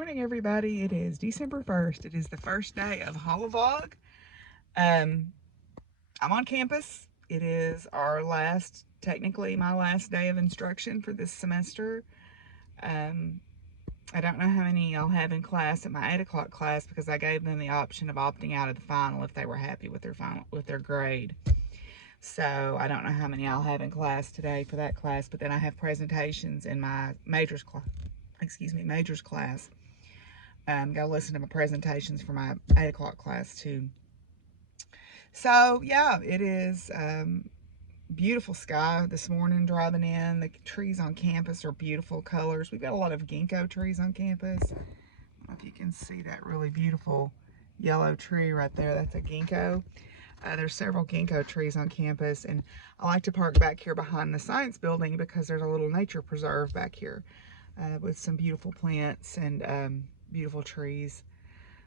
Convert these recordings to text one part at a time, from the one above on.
morning, everybody. It is December 1st. It is the first day of HoliVlog. I'm on campus. It is technically my last day of instruction for this semester. I don't know how many I'll have in class at my 8 o'clock class because I gave them the option of opting out of the final if they were happy with their grade. So I don't know how many I'll have in class today for that class, but then I have presentations in my majors class. Got to listen to my presentations for my 8 o'clock class too. So yeah, it is beautiful sky this morning driving in. The trees on campus are beautiful colors. We've got a lot of ginkgo trees on campus. I don't know if you can see that really beautiful yellow tree right there. That's a ginkgo. There's several ginkgo trees on campus, and I like to park back here behind the science building because there's a little nature preserve back here with some beautiful plants and beautiful trees.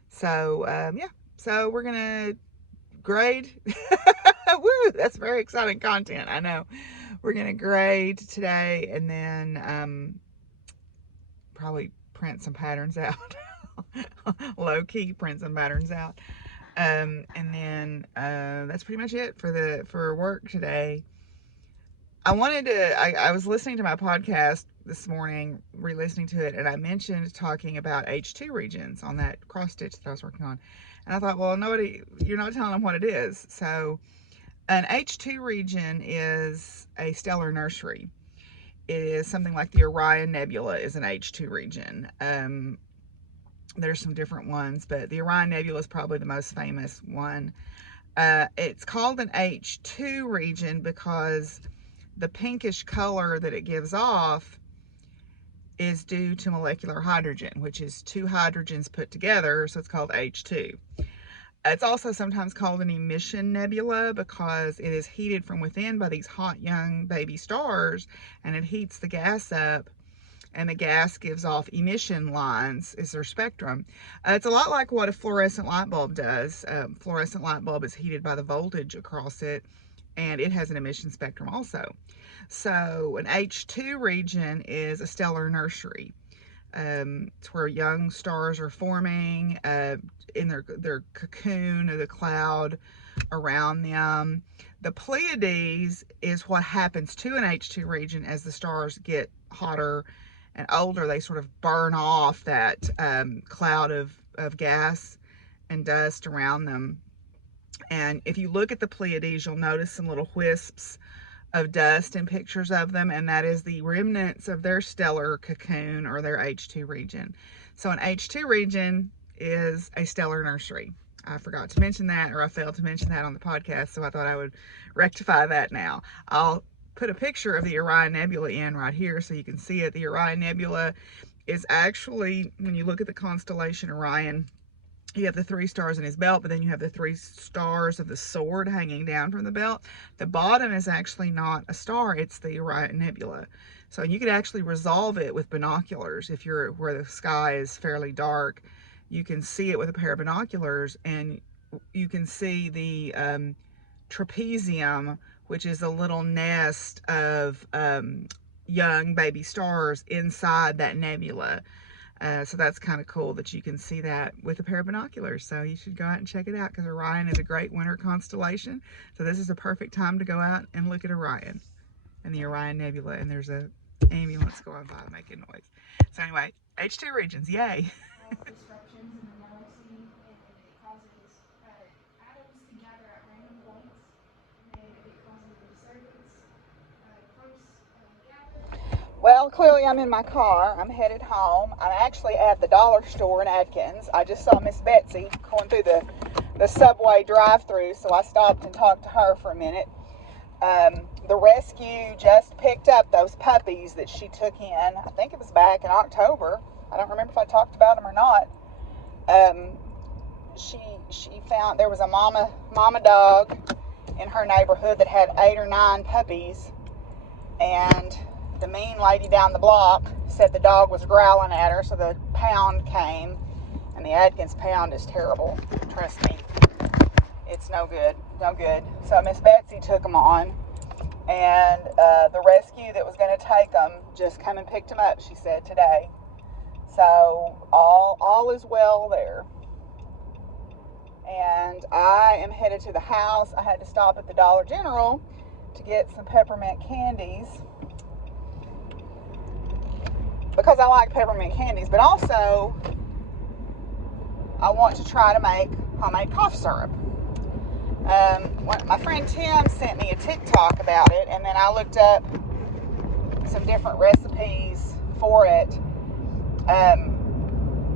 So yeah, so we're gonna grade. Woo, that's very exciting content. I know. We're gonna grade today and then probably print some patterns out. Low key print some patterns out. And then that's pretty much it for work today. I was listening to my podcast this morning, re-listening to it, and I mentioned talking about H2 regions on that cross stitch that I was working on. And I thought, well, you're not telling them what it is. So an H2 region is a stellar nursery. It is something like the Orion Nebula is an H2 region. There's some different ones, but the Orion Nebula is probably the most famous one. It's called an H2 region because the pinkish color that it gives off is due to molecular hydrogen, which is two hydrogens put together, so it's called H2. It's also sometimes called an emission nebula because it is heated from within by these hot young baby stars, and it heats the gas up, and the gas gives off emission lines is their spectrum. It's a lot like what a fluorescent light bulb does. Fluorescent light bulb is heated by the voltage across it, and it has an emission spectrum also. So an H2 region is a stellar nursery. It's where young stars are forming in their cocoon or the cloud around them. The Pleiades is what happens to an H2 region as the stars get hotter and older. They sort of burn off that cloud of gas and dust around them. And if you look at the Pleiades, you'll notice some little wisps of dust in pictures of them, and that is the remnants of their stellar cocoon or their H2 region. So an H2 region is a stellar nursery. I forgot to mention that, or I failed to mention that on the podcast, so I thought I would rectify that now. I'll put a picture of the Orion Nebula in right here so you can see it. The Orion Nebula is actually, when you look at the constellation Orion, you have the 3 stars in his belt, but then you have the 3 stars of the sword hanging down from the belt. The bottom is actually not a star, it's the Orion Nebula. So you could actually resolve it with binoculars. If you're where the sky is fairly dark, you can see it with a pair of binoculars, and you can see the trapezium, which is a little nest of young baby stars inside that nebula. So that's kind of cool that you can see that with a pair of binoculars. So you should go out and check it out because Orion is a great winter constellation. So this is a perfect time to go out and look at Orion and the Orion Nebula. And there's an ambulance going by making noise. So anyway, H2 regions, yay. Disruptions in the galaxy, and it causes atoms to gather at random points, and it causes a disturbance. Well, clearly I'm in my car. I'm headed home. I'm actually at the dollar store in Atkins. I just saw Miss Betsy going through the Subway drive-thru, so I stopped and talked to her for a minute. The rescue just picked up those puppies that she took in. I think it was back in October. I don't remember if I talked about them or not. She found there was a mama dog in her neighborhood that had 8 or 9 puppies, and the mean lady down the block said the dog was growling at her, so the pound came, and the Atkins pound is terrible. Trust me, it's no good. So Miss Betsy took them on, and the rescue that was going to take them just come and picked them up, she said, today. So all is well there. And I am headed to the house. I had to stop at the Dollar General to get some peppermint candies because I like peppermint candies, but also I want to try to make homemade cough syrup. My friend Tim sent me a TikTok about it, and then I looked up some different recipes for it.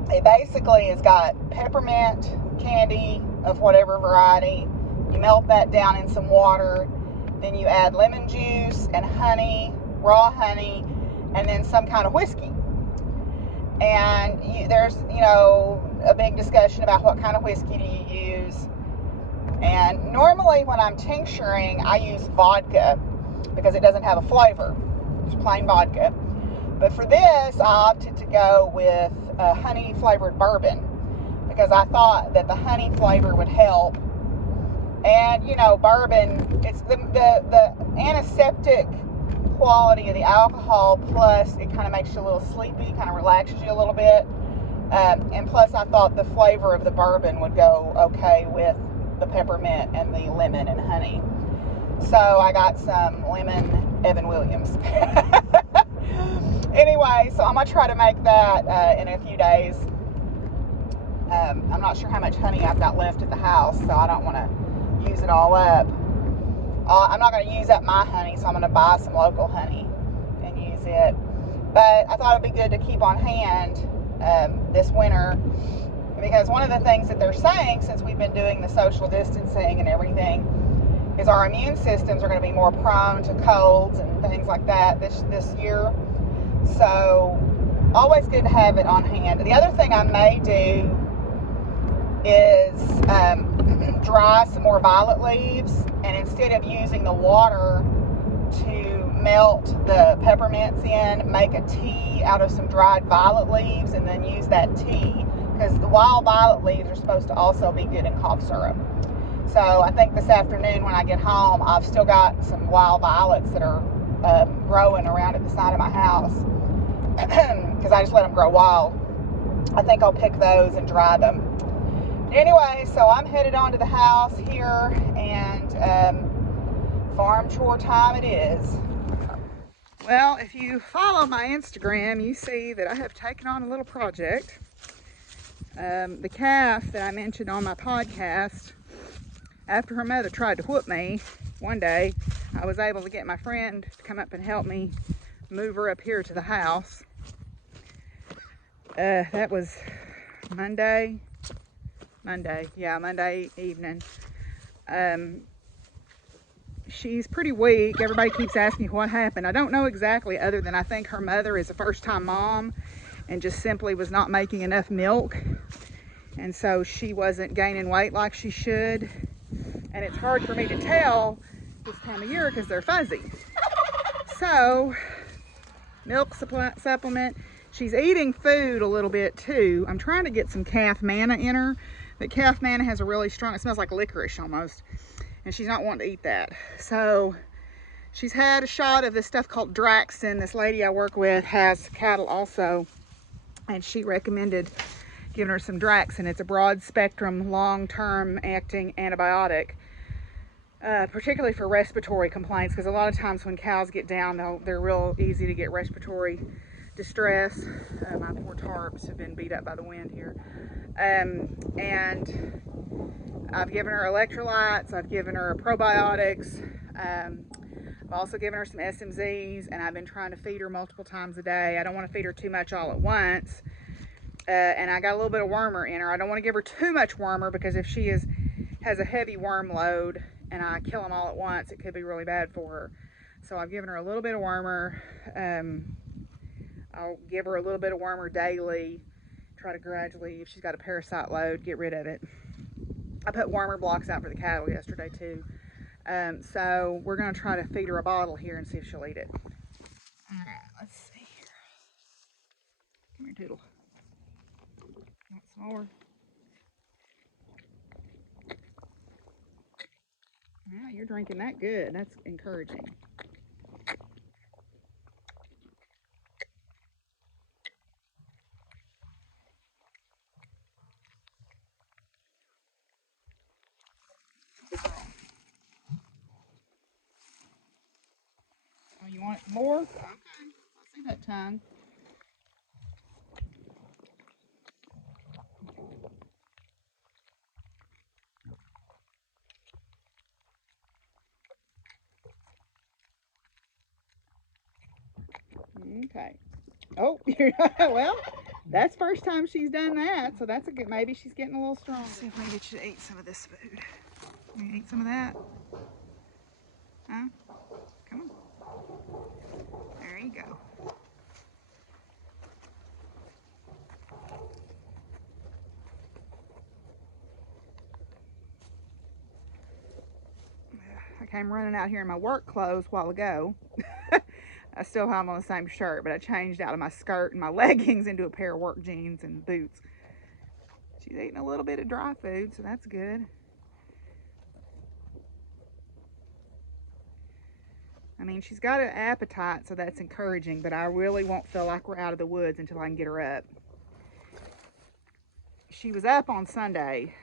It basically has got peppermint candy of whatever variety. You melt that down in some water, then you add lemon juice and honey, raw honey, and then some kind of whiskey. And there's, a big discussion about what kind of whiskey do you use. And normally when I'm tincturing, I use vodka because it doesn't have a flavor, just plain vodka. But for this, I opted to go with a honey flavored bourbon because I thought that the honey flavor would help. And bourbon, it's the antiseptic quality of the alcohol, plus it kind of makes you a little sleepy, kind of relaxes you a little bit. And plus I thought the flavor of the bourbon would go okay with the peppermint and the lemon and honey. So I got some lemon Evan Williams. Anyway, so I'm going to try to make that in a few days. I'm not sure how much honey I've got left at the house, so I don't want to use it all up. I'm not going to use up my honey, so I'm going to buy some local honey and use it. But I thought it'd be good to keep on hand this winter, because one of the things that they're saying, since we've been doing the social distancing and everything, is our immune systems are going to be more prone to colds and things like that this year. So always good to have it on hand. The other thing I may do is dry some more violet leaves, and instead of using the water to melt the peppermints in, make a tea out of some dried violet leaves and then use that tea, because the wild violet leaves are supposed to also be good in cough syrup. So I think this afternoon when I get home, I've still got some wild violets that are growing around at the side of my house because I just let them grow wild. I think I'll pick those and dry them. Anyway, so I'm headed on to the house here, and farm chore time it is. Well, if you follow my Instagram, you see that I have taken on a little project. The calf that I mentioned on my podcast, after her mother tried to whoop me one day, I was able to get my friend to come up and help me move her up here to the house. That was Monday evening. She's pretty weak. Everybody keeps asking me what happened. I don't know exactly, other than I think her mother is a first-time mom and just simply was not making enough milk, and so she wasn't gaining weight like she should. And it's hard for me to tell this time of year because they're fuzzy. So, milk supplement. She's eating food a little bit too. I'm trying to get some calf manna in her, but calf manna has a really strong, it smells like licorice almost, and she's not wanting to eat that. So she's had a shot of this stuff called Draxin. This lady I work with has cattle also, and she recommended giving her some Draxin. It's a broad spectrum, long-term acting antibiotic, particularly for respiratory complaints, because a lot of times when cows get down, they're real easy to get respiratory distress. My poor tarps have been beat up by the wind here. And I've given her electrolytes, I've given her probiotics, I've also given her some SMZs, and I've been trying to feed her multiple times a day. I don't want to feed her too much all at once. And I got a little bit of wormer in her. I don't want to give her too much wormer, because if she has a heavy worm load and I kill them all at once, it could be really bad for her. So I've given her a little bit of wormer. I'll give her a little bit of wormer daily. Try to gradually, if she's got a parasite load, get rid of it. I put wormer blocks out for the cattle yesterday too. So we're going to try to feed her a bottle here and see if she'll eat it. All right, let's see here. Come here, Toodle. Want some more? Yeah, you're drinking that good. That's encouraging. More? Okay. I see that tongue. Okay. Oh, well, that's first time she's done that, so that's a good, maybe she's getting a little strong. Let's see if we can get you to eat some of this food. You eat some of that? Huh? Come on. There you go. I came running out here in my work clothes a while ago. I still have on the same shirt, but I changed out of my skirt and my leggings into a pair of work jeans and boots. She's eating a little bit of dry food, so that's good. I mean, she's got an appetite, so that's encouraging, but I really won't feel like we're out of the woods until I can get her up. She was up on Sunday,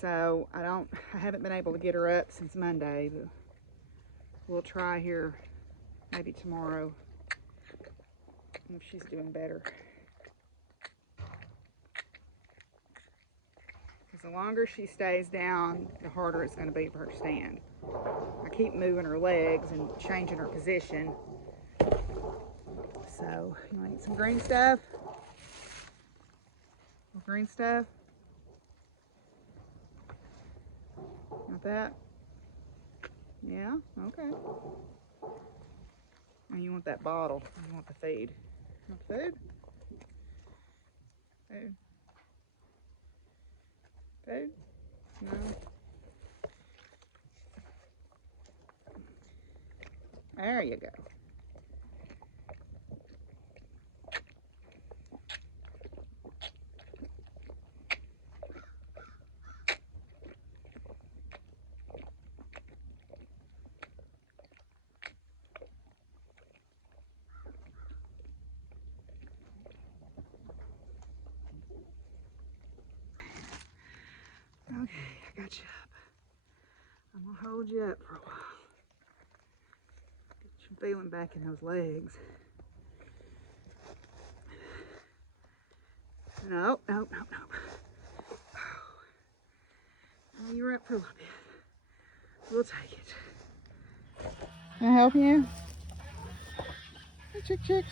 so I haven't been able to get her up since Monday, but we'll try here maybe tomorrow if she's doing better. Because the longer she stays down, the harder it's going to be for her to stand. I keep moving her legs and changing her position. So, you want to eat some green stuff? Green stuff? Want that? Yeah? Okay. And you want that bottle. You want the feed. You want the food? Food? Food? No? There you go. Okay, I got you up. I'm gonna hold you up for a while. Get some feeling back in those legs. No. Oh, you're up for a little bit. We'll take it. Can I help you? Hey, chick.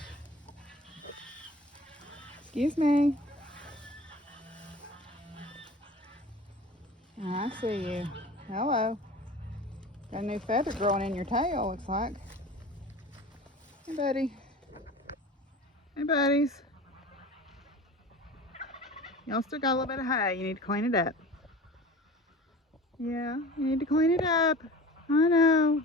Excuse me. I see you. Hello. Got a new feather growing in your tail, looks like. Hey, buddy. Hey, buddies. Y'all still got a little bit of hay. You need to clean it up. Yeah, you need to clean it up. I know.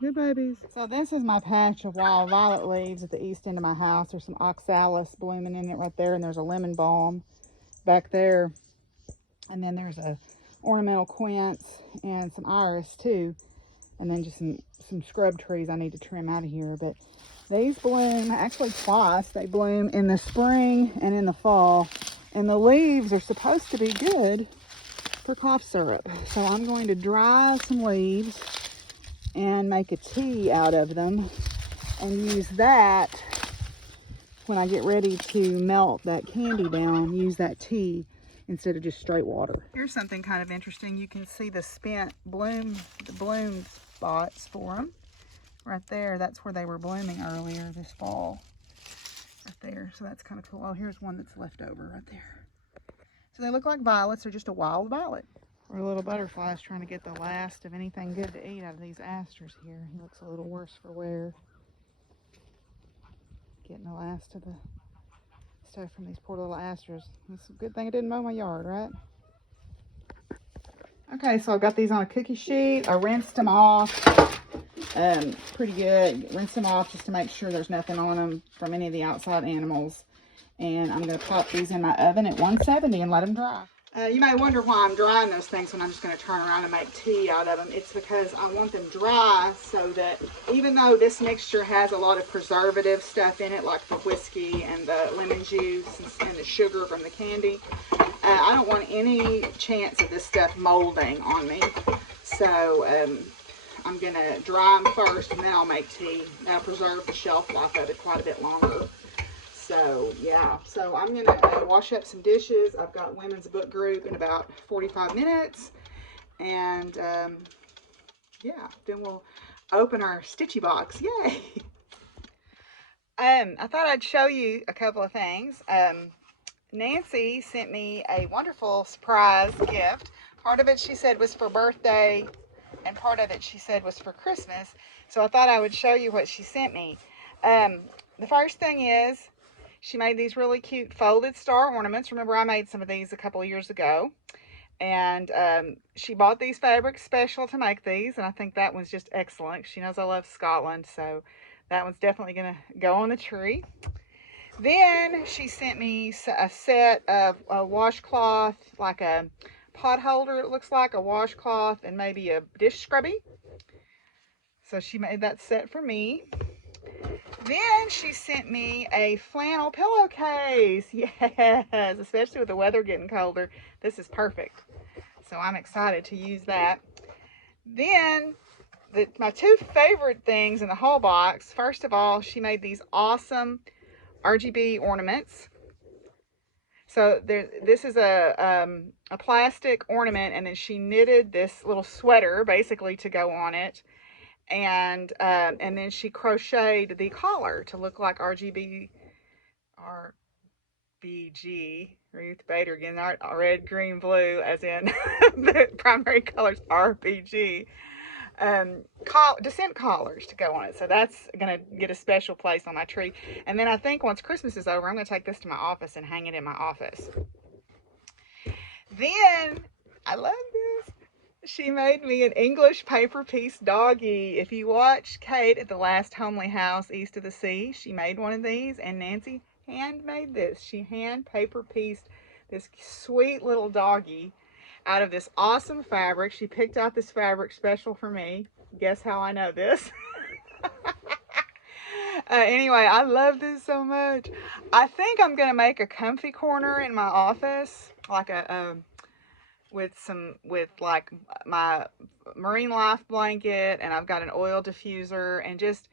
Good babies. So this is my patch of wild violet leaves at the east end of my house. There's some oxalis blooming in it right there, and there's a lemon balm back there. And then there's a ornamental quince and some iris too. And then just some scrub trees I need to trim out of here. But these bloom actually twice. They bloom in the spring and in the fall. And the leaves are supposed to be good for cough syrup. So I'm going to dry some leaves and make a tea out of them and use that when I get ready to melt that candy down. Use that tea instead of just straight water. Here's something kind of interesting. You can see the spent bloom spots for them right there. That's where they were blooming earlier this fall, right there. So that's kind of cool. Oh, here's one that's left over right there. So they look like violets. They're just a wild violet. Our little butterfly is trying to get the last of anything good to eat out of these asters here. He looks a little worse for wear. Getting the last of the stuff from these poor little asters. It's a good thing I didn't mow my yard, right? Okay, so I've got these on a cookie sheet. I rinsed them off pretty good. Rinse them off just to make sure there's nothing on them from any of the outside animals. And I'm going to pop these in my oven at 170 and let them dry. You may wonder why I'm drying those things when I'm just going to turn around and make tea out of them. It's because I want them dry so that even though this mixture has a lot of preservative stuff in it, like the whiskey and the lemon juice and the sugar from the candy, I don't want any chance of this stuff molding on me. So I'm going to dry them first, and then I'll make tea. That'll preserve the shelf life of it quite a bit longer. So, yeah. So, I'm going to wash up some dishes. I've got women's book group in about 45 minutes. And, yeah, then we'll open our stitchy box. Yay! I thought I'd show you a couple of things. Nancy sent me a wonderful surprise gift. Part of it she said was for birthday, and part of it she said was for Christmas. So I thought I would show you what she sent me. The first thing is she made these really cute folded star ornaments. Remember, I made some of these a couple of years ago. And she bought these fabrics special to make these, and I think that one's just excellent. She knows I love Scotland, so that one's definitely going to go on the tree. Then she sent me a set of a washcloth, like a pot holder, it looks like, a washcloth, and maybe a dish scrubby. So she made that set for me. Then she sent me a flannel pillowcase. Yes, especially with the weather getting colder. This is perfect. So I'm excited to use that. Then my two favorite things in the whole box. First of all, she made these awesome RGB ornaments. So this is a plastic ornament, and then she knitted this little sweater basically to go on it, and then she crocheted the collar to look like RGB Ruth Bader again, red, green, blue, as in the primary colors RBG. Descent collars to go on it. So that's going to get a special place on my tree. And then I think once Christmas is over, I'm going to take this to my office and hang it in my office. Then, I love this. She made me an English paper piece doggy. If you watch Kate at the last homely house east of the sea, she made one of these, and Nancy handmade this. She hand paper pieced this sweet little doggy out of this awesome fabric. She picked out this fabric special for me. Guess how I know this? Anyway, I love this so much. I think I'm gonna make a comfy corner in my office, like with like my marine life blanket, and I've got an oil diffuser, and just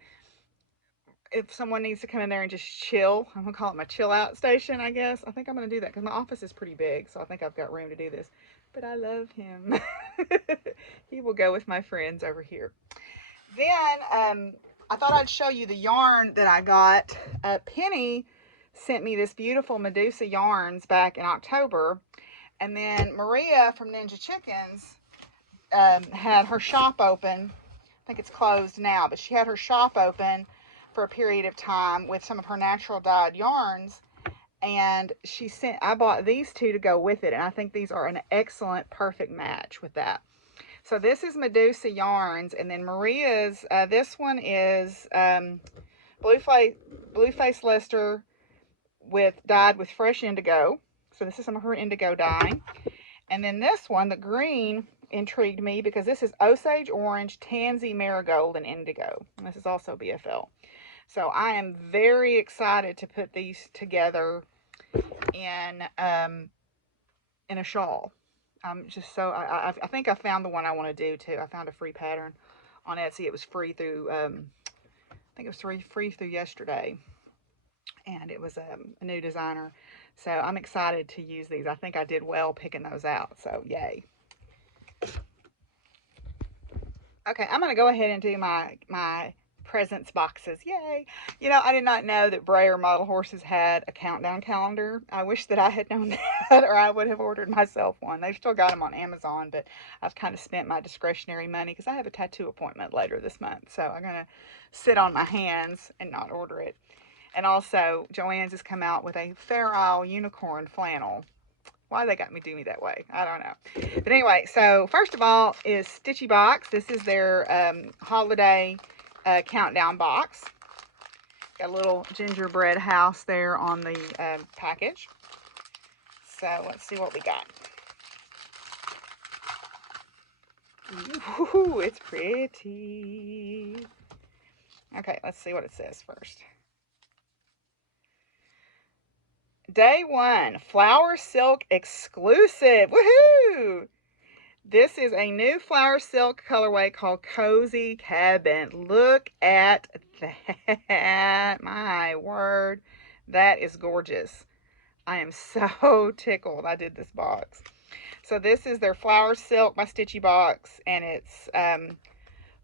if someone needs to come in there and just chill, I'm gonna call it my chill out station, I guess. I think I'm gonna do that because my office is pretty big, so I think I've got room to do this. But I love him. He will go with my friends over here. Then I thought I'd show you the yarn that I got. Penny sent me this beautiful Medusa yarns back in October, and then Maria from Ninja Chickens had her shop open. I think it's closed now, but she had her shop open for a period of time with some of her natural dyed yarns, and I bought these two to go with it, and I think these are an excellent, perfect match with that. So this is Medusa yarns, and then Maria's, this one is Blueface Leicester dyed with fresh indigo. So this is some of her indigo dyeing. And then this one, the green, intrigued me because this is Osage Orange, Tansy Marigold, and Indigo. And this is also BFL. So I am very excited to put these together in a shawl. Just so I think I found the one I want to do too. I found a free pattern on Etsy. It was free through I think it was free through yesterday, and it was a new designer. So I'm excited to use these. I think I did well picking those out. So yay. Okay, I'm gonna go ahead and do my presents boxes. Yay! You know, I did not know that Breyer Model Horses had a countdown calendar. I wish that I had known that, or I would have ordered myself one. They've still got them on Amazon, but I've kind of spent my discretionary money because I have a tattoo appointment later this month. So I'm going to sit on my hands and not order it. And also, Joann's has come out with a Fair Isle unicorn flannel. Why they got me do me that way, I don't know. But anyway, so first of all is Stitchy Box. This is their holiday countdown box. Got a little gingerbread house there on the package. So let's see what we got. Ooh, it's pretty. Okay, let's see what it says first. Day 1, Flower Silk exclusive. Woohoo! This is a new flower silk colorway called Cozy Cabin. Look at that. My word. That is gorgeous. I am so tickled I did this box. So this is their flower silk by Stitchy box, and it's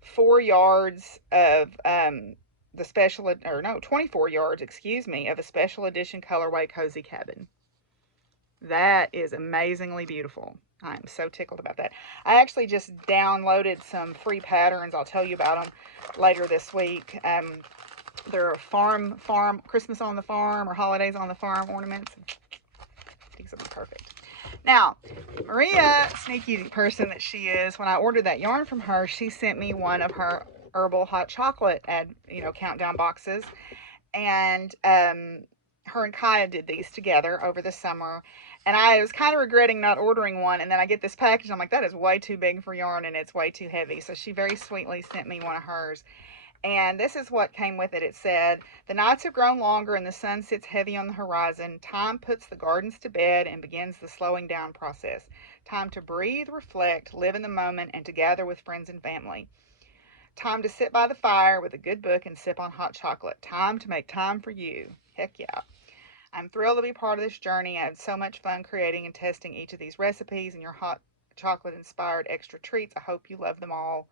4 yards of the special, or no, 24 yards, excuse me, of a special edition colorway Cozy Cabin. That is amazingly beautiful. I'm so tickled about that. I actually just downloaded some free patterns. I'll tell you about them later this week. They're farm Christmas on the farm or holidays on the farm ornaments. These will be perfect. Now, Maria, sneaky person that she is, when I ordered that yarn from her, she sent me one of her herbal hot chocolate countdown boxes, and her and Kaya did these together over the summer, and I was kind of regretting not ordering one, and then I get this package, I'm like, that is way too big for yarn, and it's way too heavy, so she very sweetly sent me one of hers. And this is what came with it. It said, the nights have grown longer and the sun sits heavy on the horizon. Time puts the gardens to bed and begins the slowing down process. Time to breathe, reflect, live in the moment, and to gather with friends and family. Time to sit by the fire with a good book and sip on hot chocolate. Time to make time for you. Heck yeah. I'm thrilled to be part of this journey. I had so much fun creating and testing each of these recipes and your hot chocolate inspired extra treats. I hope you love them all.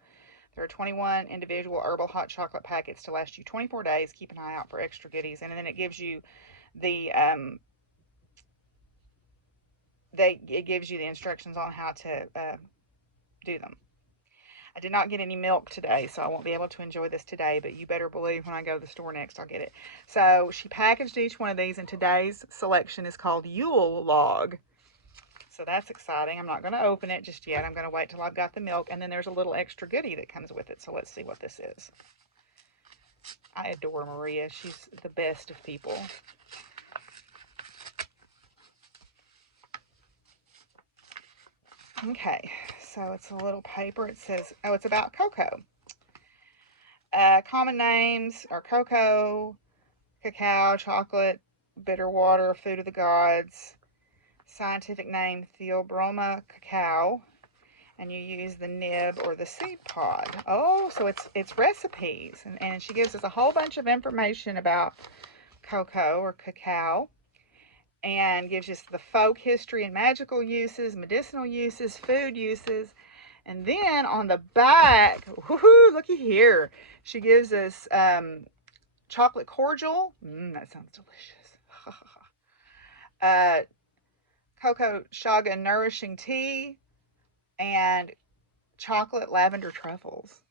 There are 21 individual herbal hot chocolate packets to last you 24 days. Keep an eye out for extra goodies. And then it gives you the it gives you the instructions on how to do them. I did not get any milk today, so I won't be able to enjoy this today, but you better believe when I go to the store next, I'll get it. So she packaged each one of these, and today's selection is called Yule Log. So that's exciting. I'm not going to open it just yet. I'm going to wait till I've got the milk, and then there's a little extra goodie that comes with it. So let's see what this is. I adore Maria. She's the best of people. Okay, so it's a little paper. It says, oh, it's about cocoa. Common names are cocoa, cacao, chocolate, bitter water, food of the gods. Scientific name, Theobroma cacao. And you use the nib or the seed pod. Oh, so it's recipes. And she gives us a whole bunch of information about cocoa or cacao, and gives us the folk history and magical uses, medicinal uses, food uses. And then on the back, woohoo, looky here, she gives us chocolate cordial. That sounds delicious. Cocoa chaga nourishing tea, and chocolate lavender truffles.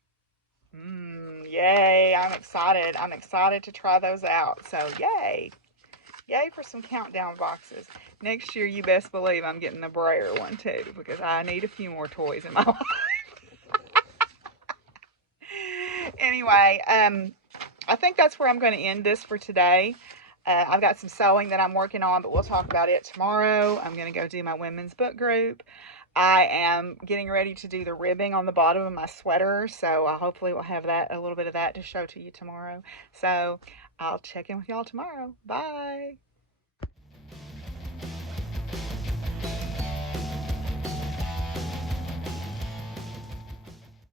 Yay, I'm excited. I'm excited to try those out. So yay. Yay for some countdown boxes. Next year, you best believe I'm getting the brayer one too, because I need a few more toys in my life. Anyway, I think that's where I'm going to end this for today. I've got some sewing that I'm working on, but we'll talk about it tomorrow. I'm going to go do my women's book group. I am getting ready to do the ribbing on the bottom of my sweater, so hopefully we'll have that, a little bit of that to show to you tomorrow. So I'll check in with y'all tomorrow. Bye.